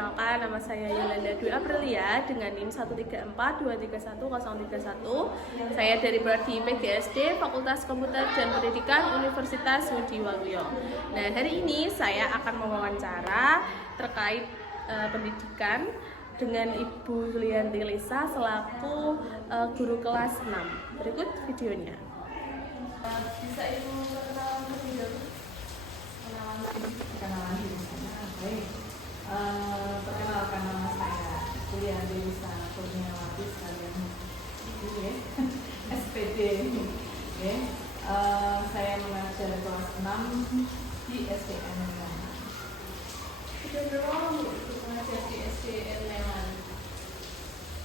Perkenalkan, nama saya Yolanda Dwi Aprilia dengan NIM 134231031. Saya dari Prodi PGSD Fakultas Komputer dan Pendidikan Universitas Ngudi Waluyo. Nah, hari ini saya akan mewawancara terkait pendidikan dengan Ibu Yulianti Lisa selaku guru kelas 6. Berikut videonya. Bisa Ibu perkenalan terlebih dahulu? Perkenalan diri saya. Baik. Perkenalkan, nama saya Yulianti Lisa Kurniawati sekalian SPD. Saya mengajar kelas 6 di SDN Leman. Sudah berapa lama Ibu mengajar di SDN Leman?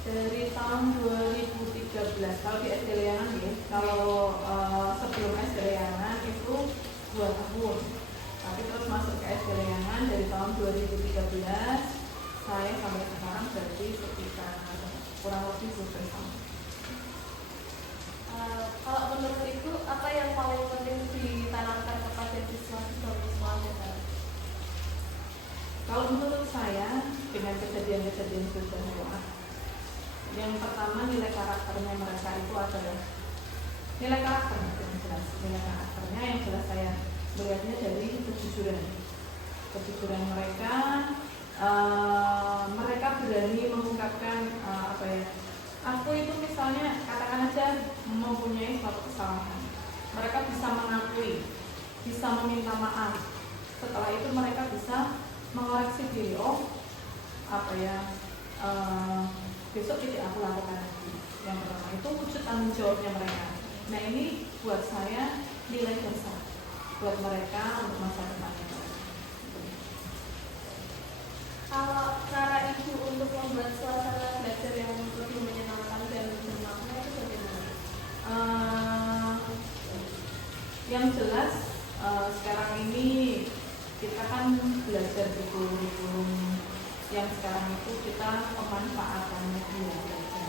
Dari tahun 2013. Kalau di SD Leman kalau sebelum SD Leman itu 2 tahun. Tapi terus masuk ke SD Leman dari tahun 2013, saya sampai sekarang berarti sekitar kurang lebih 10 tahun. Kalau menurut Ibu, apa yang paling penting ditanamkan kepada siswa-siswa sekarang? Kalau menurut saya, dengan kejadian-kejadian sudah lewat, yang pertama nilai karakternya mereka itu adalah nilai karakternya yang jelas. Nilai karakternya yang jelas saya melihatnya dari kejujuran mereka. Mereka berani mengungkapkan aku itu misalnya katakan aja mempunyai suatu kesalahan, mereka bisa mengakui, bisa meminta maaf. Setelah itu mereka bisa mengoreksi diri. Besok tidak aku lakukan lagi. Yang pertama itu wujud tanggung jawabnya mereka. Nah, ini buat saya nilai besar buat mereka untuk masa depannya. Kalau cara Ibu untuk membuat suasana belajar yang lebih menyenangkan dan bermakna itu bagaimana? Yang jelas sekarang ini kita kan belajar di kurikulum yang sekarang itu kita pemanfaatan media belajar.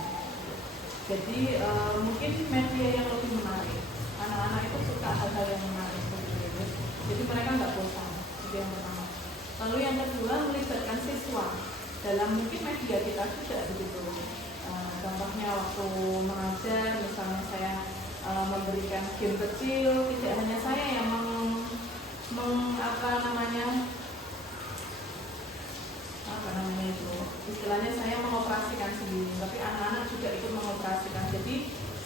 Jadi mungkin media yang lebih menarik. Anak-anak itu suka hal-hal yang menarik seperti itu. Jadi mereka nggak bosan. Itu yang pertama. Lalu yang kedua, melibatkan siswa dalam mungkin media kita juga begitu. Contohnya waktu mengajar, misalnya saya memberikan game kecil, tidak hanya saya yang istilahnya saya mengoperasikan sendiri, tapi anak-anak juga ikut mengoperasikan. Jadi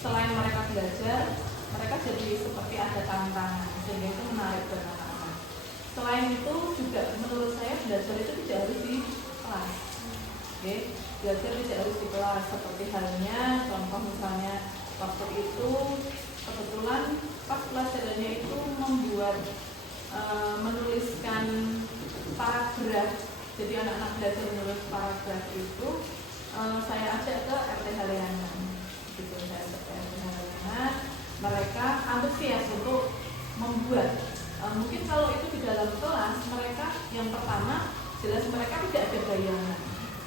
selain mereka belajar, mereka jadi seperti ada tantangan, sehingga itu menarik buat anak-anak. Selain itu juga menurut saya belajar itu tidak harus di kelas. Belajar tidak harus di kelas, seperti halnya contoh misalnya waktu itu kebetulan pas pelajarannya itu membuat menuliskan paragraf. Jadi anak-anak belajar menulis paragraf itu saya ajak ke RTH Leangan. Gitu, saya ajak ke RTH Leangan. Mereka antusias untuk membuat. Mungkin kalau itu di dalam kelas, mereka yang pertama jelas mereka tidak ada bayangan.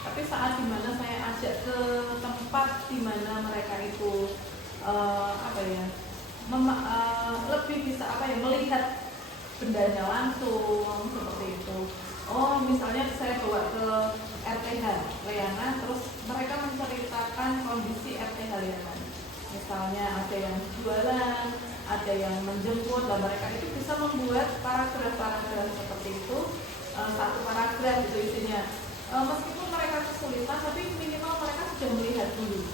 Tapi saat dimana saya ajak ke tempat dimana mereka itu lebih bisa melihat bendanya langsung seperti itu. Misalnya saya bawa ke RTH Leangan, terus mereka menceritakan kondisi RTH Leangan. Misalnya ada yang jualan, ada yang menjemput, dan mereka itu bisa membuat paragraf-paragraf seperti itu. Satu paragraf itu isinya. Meskipun mereka kesulitan, tapi minimal mereka sudah melihat dulu.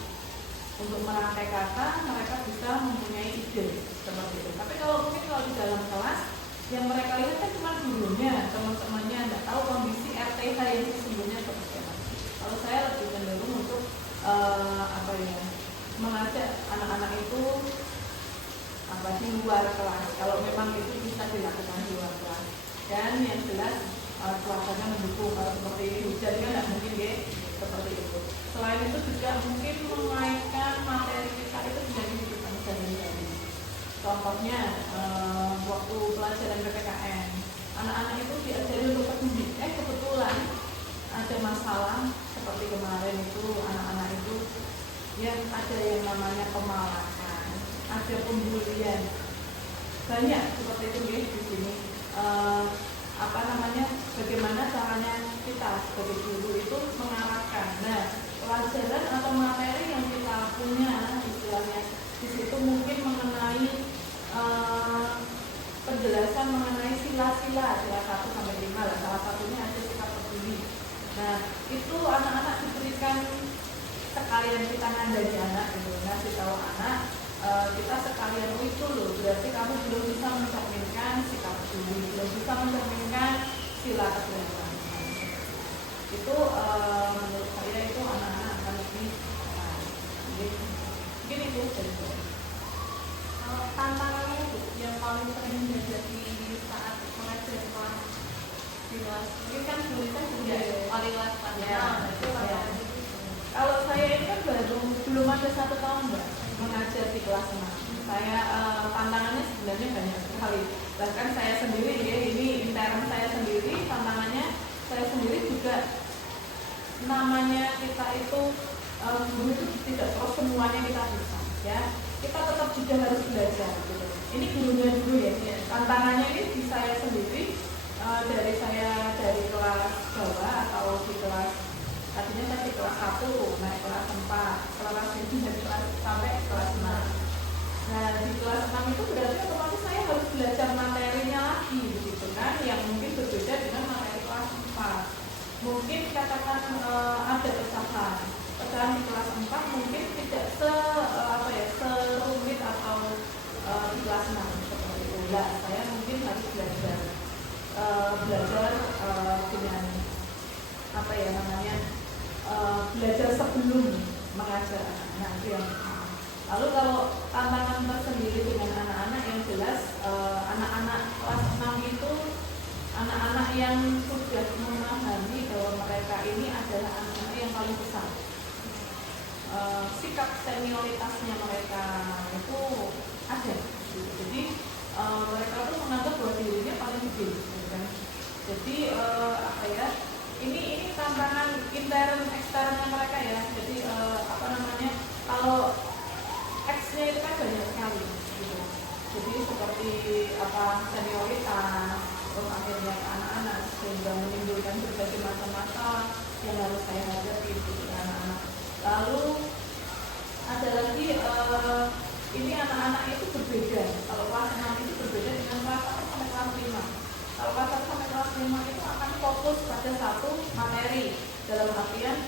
Untuk merangkai kata, mereka bisa mempunyai ide seperti itu. Tapi kalau di dalam kelas, yang mereka lihat kan cuma gurunya, teman-temannya, nggak tahu kondisi RTH yang sesungguhnya seperti apa. Kalau saya lebih cenderung untuk mengajak anak-anak itu di luar kelas. Kalau memang itu bisa dilakukan di luar kelas. Dan yang jelas cuacanya mendukung. Kalau seperti ini hujan kan nggak mungkin seperti itu. Selain itu juga mungkin mengaitkan materi kita itu menjadi kehidupan sehari-hari. Contohnya waktu pelajaran PPKN, anak-anak itu diajari untuk peduli. Kebetulan ada masalah seperti kemarin itu anak-anak itu yang ada yang namanya pemalakan, ada pembulian, banyak seperti itu di sini. Bagaimana caranya kita sebagai guru pelajaran atau materi yang kita punya istilahnya di situ mungkin mengenai penjelasan mengenai sila-sila 1 sampai 5 lah, salah satunya ada sikap peduli. Nah itu anak-anak diberikan sekalian kita ngandani anak gitu, ngasih tahu anak kita sekalian itu loh, berarti kamu belum bisa mencerminkan sikap peduli, belum bisa mencerminkan sila keselamatan. Itu menurut saya itu anak-anak akan lebih mungkin itu dari saya. Tantangannya Bu yang paling sering terjadi saat mengajar kelas di kelas mungkin kan dulu kan juga paling kelas itu kalau saya ini kan belum ada 1 tahun Mbak mengajar di kelas 6. Saya tantangannya sebenarnya banyak sekali. Bahkan saya sendiri ya, ini intern saya sendiri, tantangannya saya sendiri juga namanya kita itu guru itu tidak terus semuanya kita bisa ya. Kita tetap juga harus belajar gitu. Ini gurunya dulu ya. Tantangannya ini di saya sendiri dari kelas bawah atau di kelas tadinya saya di kelas 1 naik kelas 4 kelas ini dari kelas sampai kelas 6. Nah di kelas 6 itu berarti otomatis saya harus belajar materinya lagi begitu kan, yang mungkin berbeda dengan materi kelas 4. Mungkin katakan ada pecahan di kelas 4 mungkin tidak serumit atau di kelas 6 seperti itu. Ya, saya mungkin harus belajar dengan belajar sebelum mengajar anak-anak itu yang lalu kalau tantangan tersendiri dengan anak-anak yang jelas anak-anak kelas 6 itu anak-anak yang sudah memahami bahwa mereka ini adalah anak-anak yang paling besar. Sikap senioritasnya mereka itu ada gitu. Jadi mereka tuh menganggap bahwa dirinya paling gede gitu kan. Jadi ini tantangan intern eksternnya mereka ya. Jadi kalau X-nya itu kan banyak sekali gitu. Jadi seperti senioritas, terus akhirnya ke anak-anak sehingga menimbulkan berbagai macam masalah yang harus saya hadapi gitu anak-anak. Lalu ada lagi ini anak-anak itu berbeda. Kalau kelas 6 itu berbeda dengan kelas 1 sampai kelas 5. Kalau kelas 1 sampai kelas 5 itu akan fokus pada satu materi. Dalam artian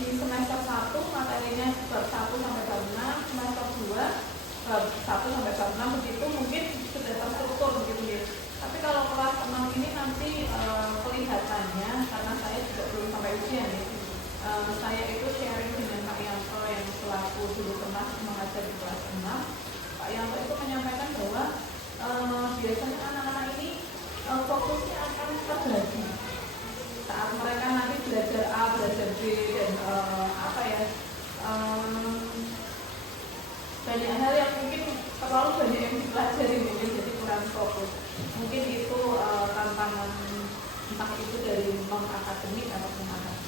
di semester 1 materinya bab 1 sampai bab 6, semester 2 bab 1 sampai bab 6 begitu mungkin sudah terstruktur begitu ya. Tapi kalau kelas 6 ini nanti kelihatannya karena saya juga belum sampai ujian ya. Saya itu sharing dengan Pak Yanto yang selaku dulu pernah mengajar di kelas 6. Pak Yanto itu menyampaikan bahwa biasanya anak-anak ini fokusnya akan terbagi. Saat mereka nanti belajar A, belajar B dan banyak hal yang mungkin terlalu banyak yang dipelajari mungkin jadi kurang fokus. Mungkin itu tantangan entah itu dari non-akademik ataupun akademik.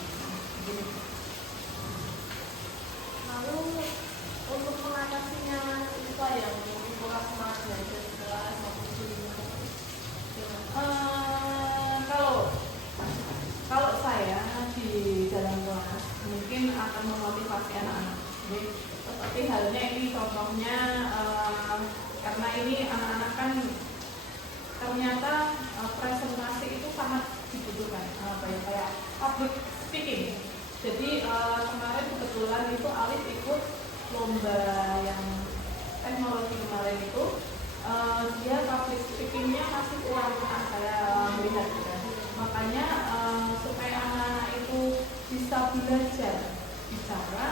Lalu untuk mengatasinya apa yang kurang semangat belajar di kelas maupun di rumah? Kalau saya di dalam kelas mungkin akan memotivasi anak-anak. Jadi seperti halnya ini contohnya karena ini anak-anak kan ternyata presentasi itu sangat dibutuhkan kayak public speaking. Jadi kemarin kebetulan itu Alif ikut lomba yang teknologi kemarin itu dia public speakingnya masih kurang saya melihat gitu. Makanya supaya anak-anak itu bisa belajar bicara,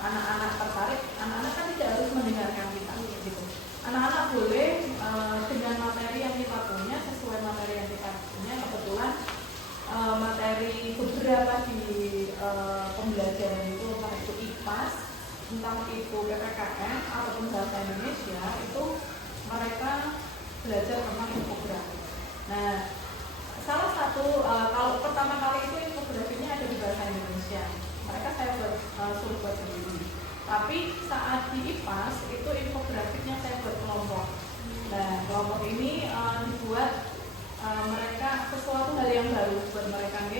anak-anak tertarik. Anak-anak kan tidak harus mendengarkan kita gitu. Anak-anak boleh dengan materi yang kita punya, sesuai materi yang kita punya. Kebetulan materi beberapa di pembelajaran itu entah itu IPAS, entah itu PPKN ataupun bahasa Indonesia itu mereka belajar tentang infografi. Nah, salah satu kalau pertama kali itu infografinya ada di bahasa Indonesia. Mereka saya suruh buat sendiri. Tapi saat di IPAS itu infografiknya saya buat kelompok. Nah, kelompok ini dibuat mereka sesuatu hal yang baru buat mereka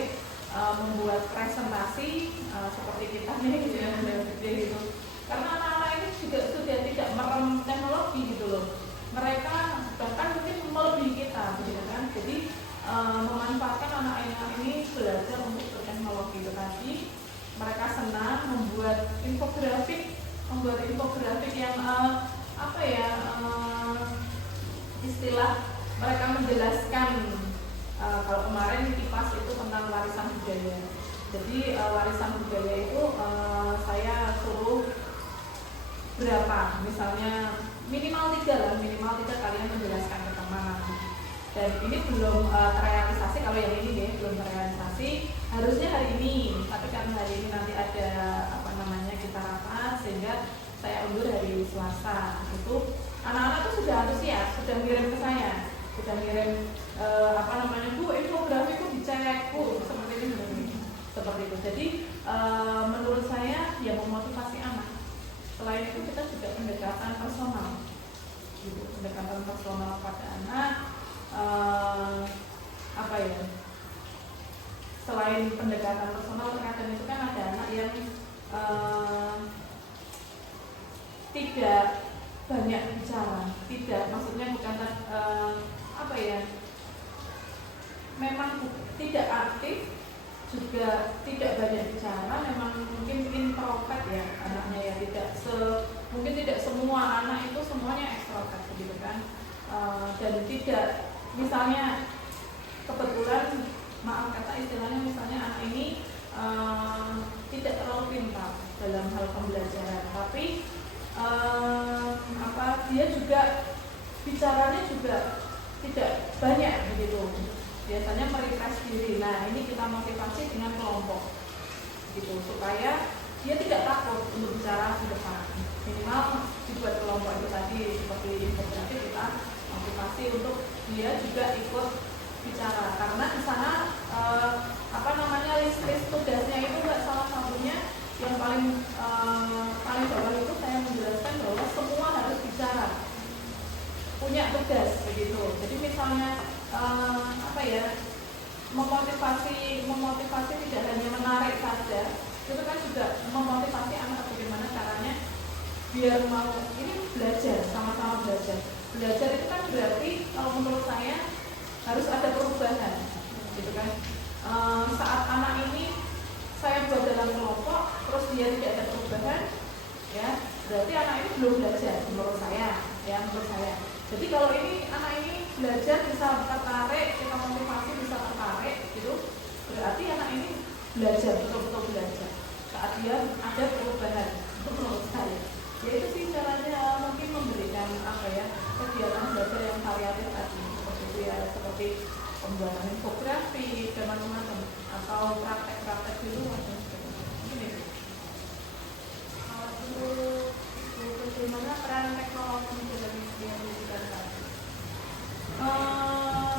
membuat presentasi seperti kita nih gitu ya, gede gitu. Karena anak-anak ini juga sudah tidak merem teknologi gitu loh. Mereka bahkan mungkin melebihi kita gitu kan. Jadi memanfaatkan anak-anak ini belajar untuk berteknologi itu tadi. Mereka senang membuat infografik yang istilah mereka menjelaskan. Kalau kemarin di KIPAS itu tentang warisan budaya. Jadi warisan budaya itu saya suruh berapa, misalnya minimal 3 kalian menjelaskan ke teman. Dan ini belum terrealisasi, kalau yang ini deh belum terrealisasi. Harusnya hari ini, tapi karena hari ini nanti ada kita rapat, sehingga saya undur hari Selasa. Itu anak-anak tuh sudah antusias, sudah ngirim ke saya, sudah ngirim Bu, infografikku dicek Bu, seperti itu. Jadi menurut saya ya memotivasi anak. Selain itu kita juga pendekatan personal pada anak. Selain pendekatan personal, terkadang itu kan ada anak yang tidak banyak bicara, maksudnya bukan memang tidak aktif, juga tidak banyak bicara, memang mungkin introvert ya anaknya ya, mungkin tidak semua anak itu semuanya ekstrovert gitu kan. Dan tidak, misalnya kebetulan maaf kata istilahnya, misalnya anak ini tidak terlalu pintar dalam hal pembelajaran, tapi dia juga bicaranya juga tidak banyak begitu. Biasanya merefresh diri. Nah, ini kita motivasi dengan kelompok gitu, supaya dia tidak takut untuk bicara di depan. Minimal dibuat kelompok itu tadi, seperti infografik, kita motivasi untuk dia juga ikut bicara. Karena di sana list tugasnya itu nggak, salah satunya yang paling bawah itu saya menjelaskan bahwa semua harus bicara, punya tugas begitu. Jadi misalnya memotivasi tidak hanya menarik saja, itu kan juga memotivasi anak bagaimana caranya biar mau ini belajar, sama-sama belajar. Belajar itu kan berarti kalau menurut saya harus ada perubahan, gitu kan. Saat anak ini saya buat dalam kelompok, terus dia tidak ada perubahan, ya berarti anak ini belum belajar menurut saya, ya menurut saya. Jadi kalau ini anak ini belajar bisa tertarik, kita motivasi bisa tertarik, gitu, berarti anak ini belajar, betul-betul belajar. Saat dia ada perubahan, itu menurut saya. Ya itu sih caranya, mungkin memberikan kegiatan belajar yang variatif tadi, seperti itu ya, seperti pembuatan infografi dan macam-macam, atau praktek-praktek di luar dan sebagainya. Mungkin itu. Bagaimana peran teknologi dalam pendidikan tadi?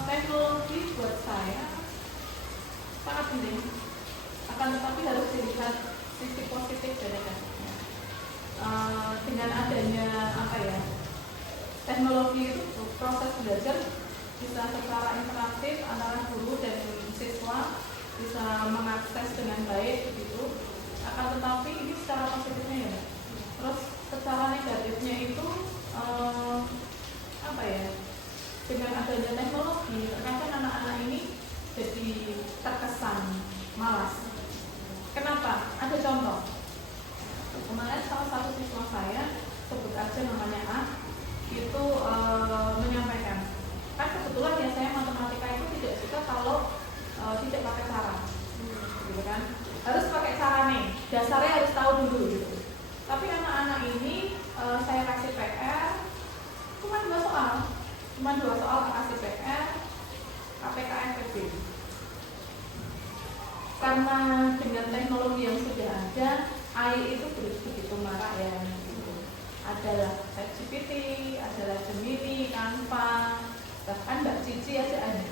Teknologi buat saya sangat penting, akan tetapi harus dilihat sisi positif dan negatifnya. Dengan adanya teknologi itu, proses belajar bisa secara interaktif antara guru dan siswa, bisa mengakses dengan baik begitu. Akan tetapi ini secara positifnya ya. Terus secara negatifnya itu dengan adanya teknologi, terkadang anak-anak ini jadi terkesan malas. Kenapa? Ada contoh. Kemarin salah satu siswa saya, sebut aja namanya A, itu menyampaikan, kan kebetulan ya saya matematika itu tidak suka kalau tidak pakai cara, gitu kan. Harus pakai cara nih, dasarnya harus tahu dulu gitu. Tapi anak-anak ini saya kasih PR, cuma 2 soal, kasih PR, KPK, FPB. Karena dengan teknologi yang sudah ada, AI itu begitu marak ya. Adalah ChatGPT, adalah Gemini, Canva, bahkan Mbak Cici aja ada,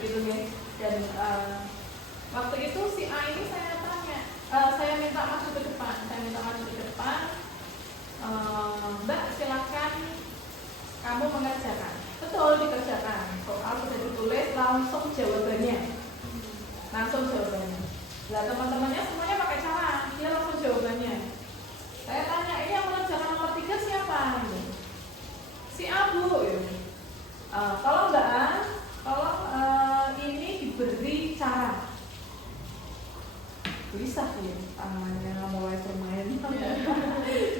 gitu ya. Dan waktu itu si A ini saya tanya, saya minta maju ke depan, Mbak silakan kamu mengerjakan. Betul, dikerjakan. Soal sudah ditulis, langsung jawabannya. Nah teman-temannya semuanya pakai cara, dia langsung jawabannya. Saya tanya, ini yang mengerjakan nomor 3 siapa? Gitu. Si Abu. Gitu. Kalau Mbak A, tolong ini diberi cara. Bisa ya, tangannya mulai bermain,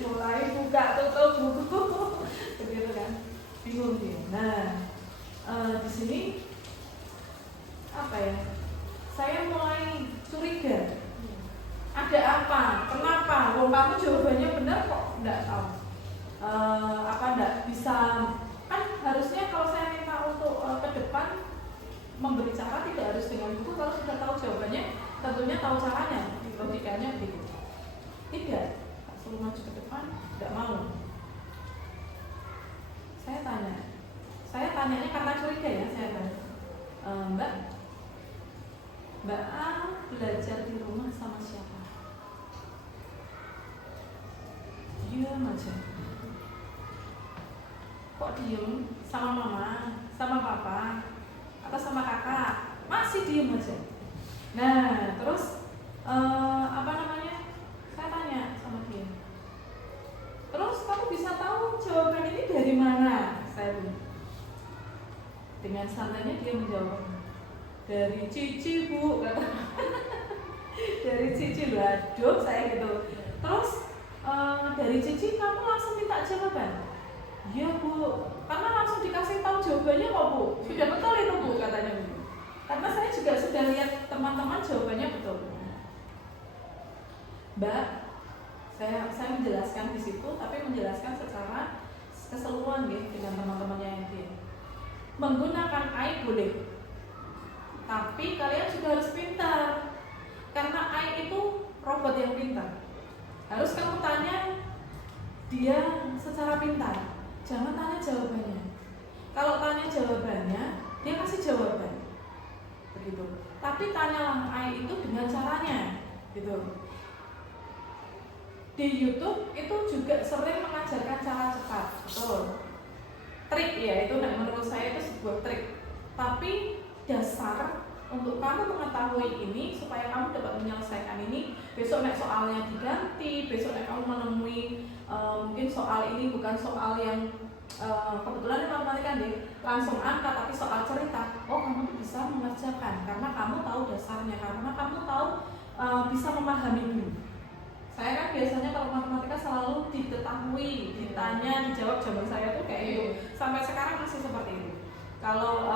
mulai buka tutup buku, begitu kan? Bingung dia. Nah, di sini apa ya? Saya mulai curiga. Ada apa? Kenapa? Wong kamu jawabannya benar kok enggak tahu. Apa enggak bisa? Kan harusnya kalau saya minta untuk ke depan memberi cara tidak harus dengan buku, kalau sudah tahu jawabannya tentunya tahu caranya, logikanya begitu. Tidak, tak suruh maju ke depan, tidak mau. Saya tanyanya karena curiga ya, saya tanya, Mbak A belajar di rumah sama siapa? Diam aja. Kok diem? Sama mama, sama papa, atau sama kakak? Masih diem aja. Nah, terus apa namanya? Saya tanya sama dia. Terus kamu bisa tahu jawaban ini dari mana? Saya bilang. Dengan santainya dia menjawab, dari Cici Bu, kata. Dari Cici, waduh saya gitu. Terus dari Cici kamu langsung minta jawaban? Iya Bu, karena langsung dikasih tahu jawabannya kok Bu. Sudah betul itu Bu, katanya Bu. Karena saya juga sudah lihat teman-teman jawabannya betul. Mbak, saya menjelaskan di situ, tapi menjelaskan secara keseluruhan ya dengan teman-temannya yang dia. Menggunakan AI boleh, tapi kalian juga harus pintar. Karena AI itu robot yang pintar. Harus kamu tanya dia secara pintar. Jangan tanya jawabannya. Kalau tanya jawabannya, dia kasih jawaban. Begitu. Tapi tanyalah AI itu dengan caranya, gitu. Di YouTube itu juga sering mengajarkan cara cepat, betul. Trik ya, itu menurut saya itu sebuah trik. Tapi dasar untuk kamu mengetahui ini supaya kamu dapat menyelesaikan ini. Besok nek soalnya diganti, besok nek kamu menemui mungkin soal ini bukan soal yang kebetulan matematika deh langsung angka, tapi soal cerita, oh kamu bisa mengerjakan karena kamu tahu dasarnya, karena kamu tahu bisa memahami dulu. Saya kan biasanya kalau matematika selalu diketahui, ditanya, dijawab, jawaban saya tuh kayak gitu. Sampai sekarang masih seperti itu. Kalau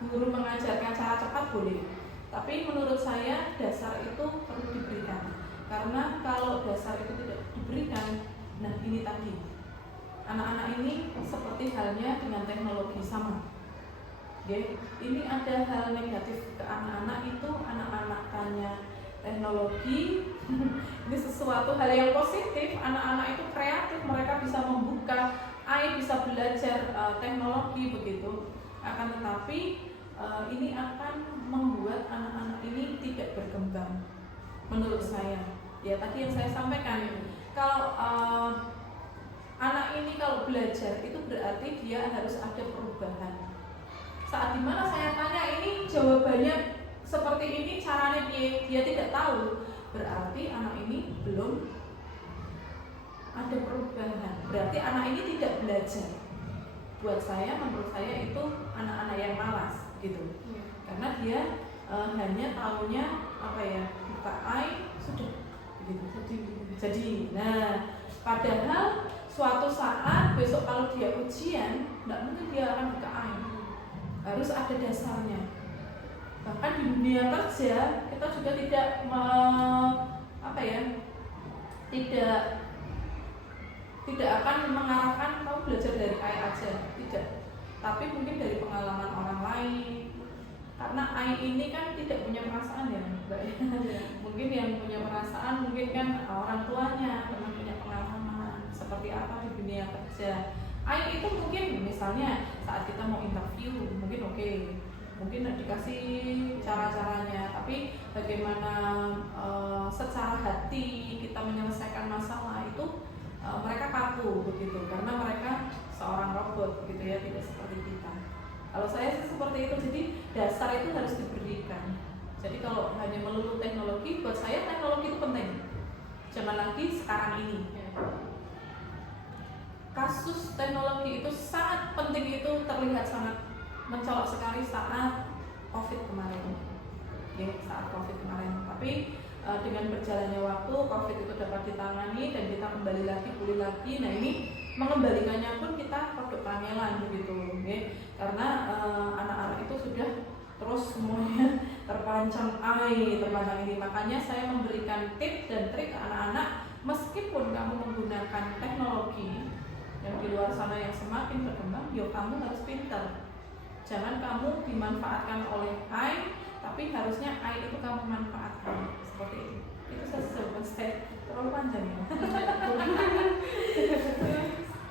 guru mengajarkan cara cepat boleh, tapi menurut saya dasar itu perlu diberikan. Karena kalau dasar itu tidak diberikan, nah ini tadi anak-anak ini seperti halnya dengan teknologi sama. Okay. Ini ada hal negatif ke anak-anak itu, anak-anak tanya teknologi ini sesuatu hal yang positif. Anak-anak itu kreatif, mereka bisa membuka AI, bisa belajar teknologi begitu. Akan tetapi ini akan membuat anak-anak ini tidak berkembang menurut saya. Ya tadi yang saya sampaikan, kalau anak ini kalau belajar itu berarti dia harus ada perubahan. Saat dimana saya tanya ini jawabannya seperti ini, caranya dia tidak tahu, berarti anak ini belum ada perubahan. Berarti anak ini tidak belajar. Buat saya, menurut saya itu anak-anak yang malas gitu. Karena dia hanya tahunya apa ya, buka AI sudah gitu. Jadi, nah padahal suatu saat besok kalau dia ujian, tidak mungkin dia akan buka AI. Harus ada dasarnya. Bahkan di dunia kerja kita juga tidak tidak akan mengarahkan kamu belajar dari AI aja, tidak. Tapi mungkin dari pengalaman orang lain. Karena AI ini kan tidak punya perasaan ya, Mbak. Mungkin yang punya perasaan mungkin kan orang tuanya pernah punya pengalaman seperti apa di dunia kerja. AI itu mungkin misalnya saat kita mau interview mungkin oke. Mungkin dikasih cara-caranya, tapi bagaimana secara hati kita menyelesaikan masalah itu mereka kaku begitu, karena mereka seorang robot gitu ya, tidak seperti kita. Kalau saya sih seperti itu, jadi dasar itu harus diberikan Jadi kalau hanya melulu teknologi, buat saya teknologi itu penting. Jangan lagi sekarang ini. Kasus teknologi itu sangat penting, itu terlihat sangat mencolok sekali saat COVID kemarin. Saat COVID kemarin. Tapi dengan berjalannya waktu, COVID itu dapat ditangani dan kita kembali lagi, pulih lagi. Nah ini mengembalikannya pun kita produk pangelan begitu, karena anak-anak itu sudah terus semuanya terpancang ini. Makanya saya memberikan tips dan trik ke anak-anak, meskipun kamu menggunakan teknologi yang di luar sana yang semakin berkembang, kamu harus pintar. Jangan kamu dimanfaatkan oleh AI, tapi harusnya AI itu kamu manfaatkan. Seperti itu. Itu saya terlalu panjang ya.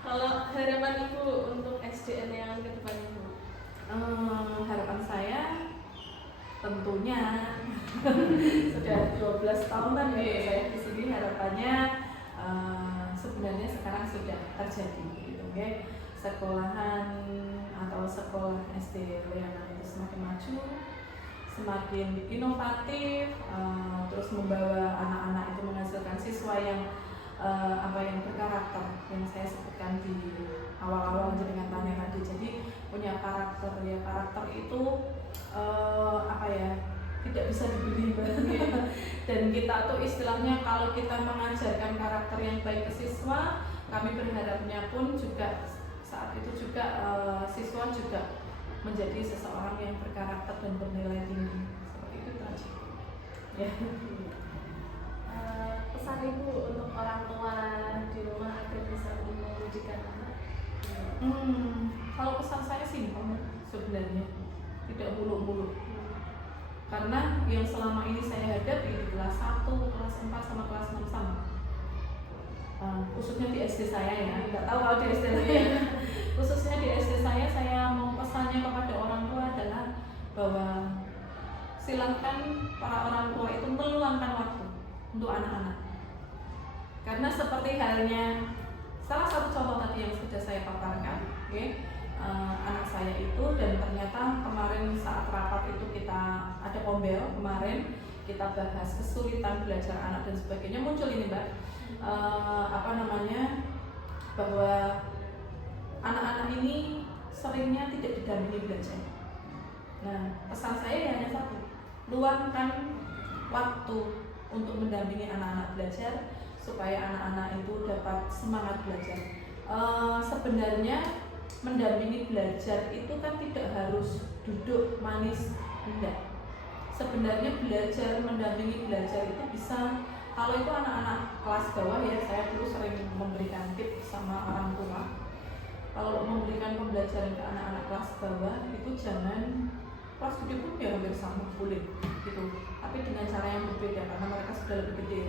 Kalau harapan Ibu untuk SDN yang ke depannya Bu? Harapan saya tentunya sudah 12 tahunan ya saya di sini, harapannya sebenarnya sekarang sudah terjadi gitu ya. Sekolahan atau sekolah SD Leana itu semakin maju, semakin inovatif, terus membawa anak-anak itu menghasilkan siswa yang yang berkarakter, yang saya sebutkan di awal-awal dengan tanya tadi. Jadi punya karakter ya, karakter itu tidak bisa dibeli dan kita tuh istilahnya kalau kita mengajarkan karakter yang baik ke siswa, kami berharapnya pun juga saat itu juga siswa juga menjadi seseorang yang berkarakter dan bernilai tinggi. Seperti itu aja ya. Pesan Ibu untuk orang tua di rumah agar bisa mendidik anak? Kalau pesan saya simpel sebenarnya, tidak muluk-muluk. Karena yang selama ini saya hadapi di kelas 1, kelas 4 sama kelas 6 sama. Khususnya di SD saya ya, nggak tahu kalau di SD lain. Khususnya di SD saya mau pesannya kepada orang tua adalah bahwa silakan para orang tua itu meluangkan waktu untuk anak-anak. Karena seperti halnya salah satu contoh tadi yang sudah saya paparkan, anak saya itu, dan ternyata kemarin saat rapat itu kita ada pombel kemarin, kita bahas kesulitan belajar anak dan sebagainya, muncul ini Mbak, bahwa anak-anak ini seringnya tidak didampingi belajar. Nah, pesan saya hanya satu, luangkan waktu untuk mendampingi anak-anak belajar supaya anak-anak itu dapat semangat belajar. Sebenarnya mendampingi belajar itu kan tidak harus duduk manis, tidak. Sebenarnya mendampingi belajar itu bisa, kalau itu anak-anak kelas bawah ya, saya dulu sering memberikan tips sama orang tua. Kalau memberikan pembelajaran ke anak-anak kelas bawah itu jangan kelas gede pun ya hampir sama, boleh gitu. Tapi dengan cara yang berbeda karena mereka sudah lebih gede.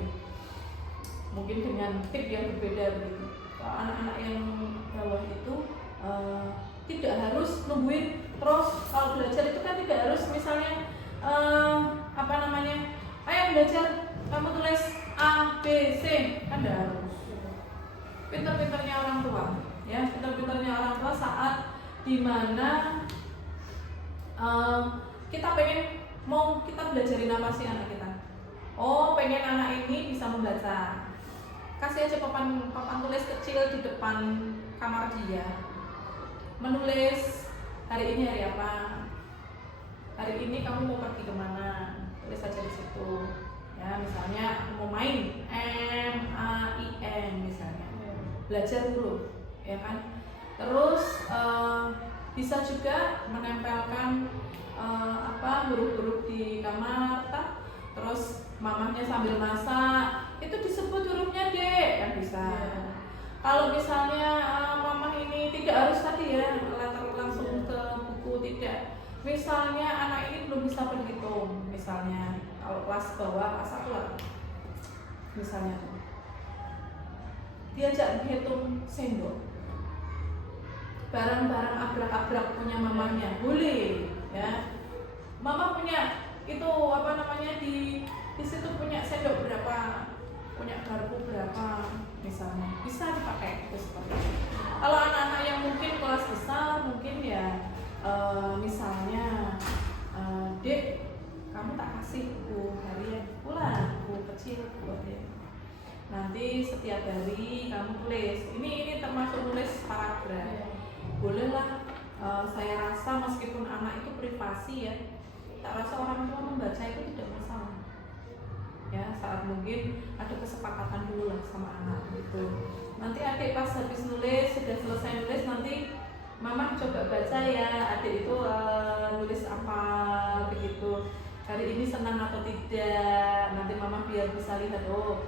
Mungkin dengan tip yang berbeda begitu. Anak-anak yang bawah itu tidak harus nungguin terus. Kalau belajar itu kan tidak harus misalnya ayo belajar, kamu tulis A, B, C, kan tidak harus. Pinter-pinternya orang tua, ya, pinter-pinternya orang tua saat dimana kita pengen mau kita belajarin apa sih anak kita. Oh, pengen anak ini bisa membaca. Kasih aja papan tulis kecil di depan kamar dia. Menulis hari ini hari apa, hari ini kamu mau pergi kemana, tulis aja di situ. Ya, misalnya aku mau main, MAIN misalnya, belajar dulu, ya kan. Terus bisa juga menempelkan huruf-huruf di kamar, terus mamahnya sambil masak, itu disebut hurufnya D, kan bisa. Kalau misalnya mama ini tidak harus tadi ya langsung ke buku, tidak. Misalnya anak ini belum bisa berhitung, misalnya kalau kelas bawah kelas 1 lah, misalnya diajak berhitung sendok, barang-barang abrak-abrak punya mamanya, boleh ya. Mama punya itu di situ punya sendok berapa, punya garpu berapa, misalnya bisa dipakai itu seperti itu. Kalau anak-anak yang mungkin kelas besar, mungkin ya misalnya Dek, kamu tak kasih buku harian pula, buku kecil buat dia. Nanti setiap hari kamu tulis. Ini termasuk nulis paragraf. Bolehlah. Saya rasa meskipun anak itu privasi ya, tak rasa orang tua membaca itu tidak masalah. Ya, saat mungkin ada kesepakatan dulu lah sama anak gitu. Nanti adik pas habis nulis, sudah selesai nulis, nanti mama coba baca ya, adik itu nulis apa begitu. Hari ini senang atau tidak, nanti mama biar bisa lihat, oh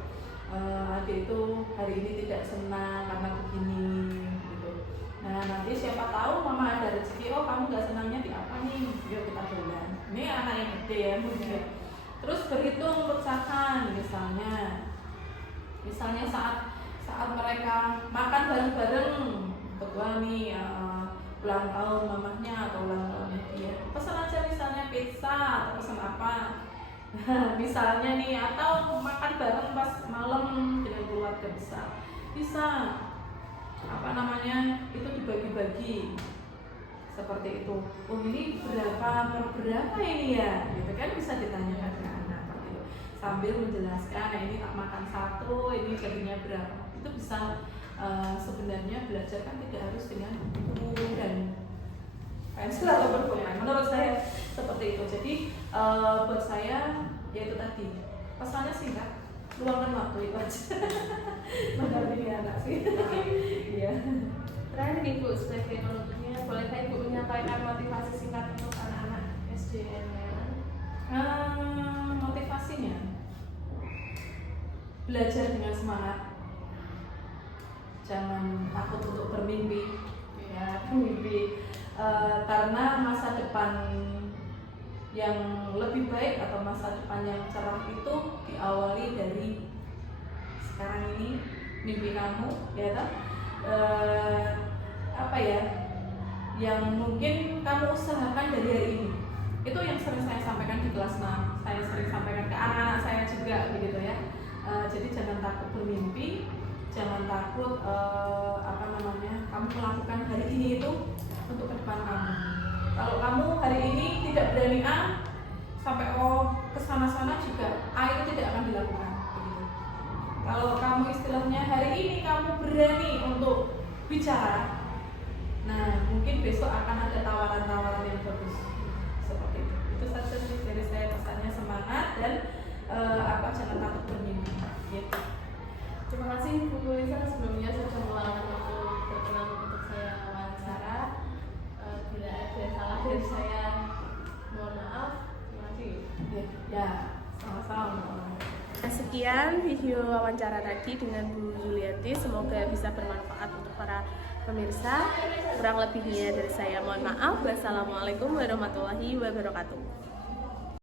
adik itu hari ini tidak senang karena begini gitu. Nah nanti siapa tahu mama ada rezeki, oh kamu gak senangnya di apa nih, yuk kita dolan. Ini anak yang gede ya mungkin. Terus berhitung pecahan misalnya saat mereka makan bareng-bareng, kebetulan nih ulang tahun mamahnya atau ulang tahunnya dia, pesan aja misalnya pizza atau pesan apa. Misalnya nih, atau makan bareng pas malam dengan keluarga besar, bisa itu dibagi-bagi seperti itu. Oh ini berapa ini ya, gitu kan bisa ditanyakan ke anak gitu. Sambil menjelaskan, nah ini tak makan satu, ini jadinya berapa. Itu bisa sebenarnya belajar kan tidak harus dengan buku dan pensil ataupun pulpen. Menurut saya seperti itu. Jadi buat saya yaitu tadi pesannya singkat, luangkan waktu itu aja. Mendampingi anak sih. Iya. Terakhir nih Bu, sebagai penutupnya, bolehkah Ibu menyampaikan motivasi singkat untuk anak-anak SDN Layangan? Motivasinya belajar dengan semangat, jangan takut untuk bermimpi, ya bermimpi. Karena masa depan yang lebih baik atau masa depan yang cerah itu diawali dari sekarang ini. Mimpi kamu ya toh, yang mungkin kamu usahakan dari hari ini. Itu yang sering saya sampaikan di kelas 6, saya sering sampaikan ke anak-anak saya juga begitu ya. Jadi jangan takut bermimpi, jangan takut kamu melakukan hari ini itu untuk ke depan kamu. Kalau kamu hari ini tidak berani A, sampai kesana-sana juga A itu tidak akan dilakukan begitu. Kalau kamu istilahnya hari ini kamu berani untuk bicara, nah mungkin besok akan ada tawaran-tawaran yang bagus seperti itu. Itu saja sih dari saya, pesannya semangat dan jangan takut bermimpi gitu. Terima kasih Bu Lisa, sebelumnya sudah meluangkan waktu berkenan untuk saya wawancara. Bila ada salah dari saya, mohon maaf. Terima kasih. Ya, sama-sama. Sekian video wawancara tadi dengan Bu Yulianti, semoga bisa bermanfaat untuk para pemirsa. Kurang lebihnya dari saya mohon maaf. Wassalamualaikum warahmatullahi wabarakatuh.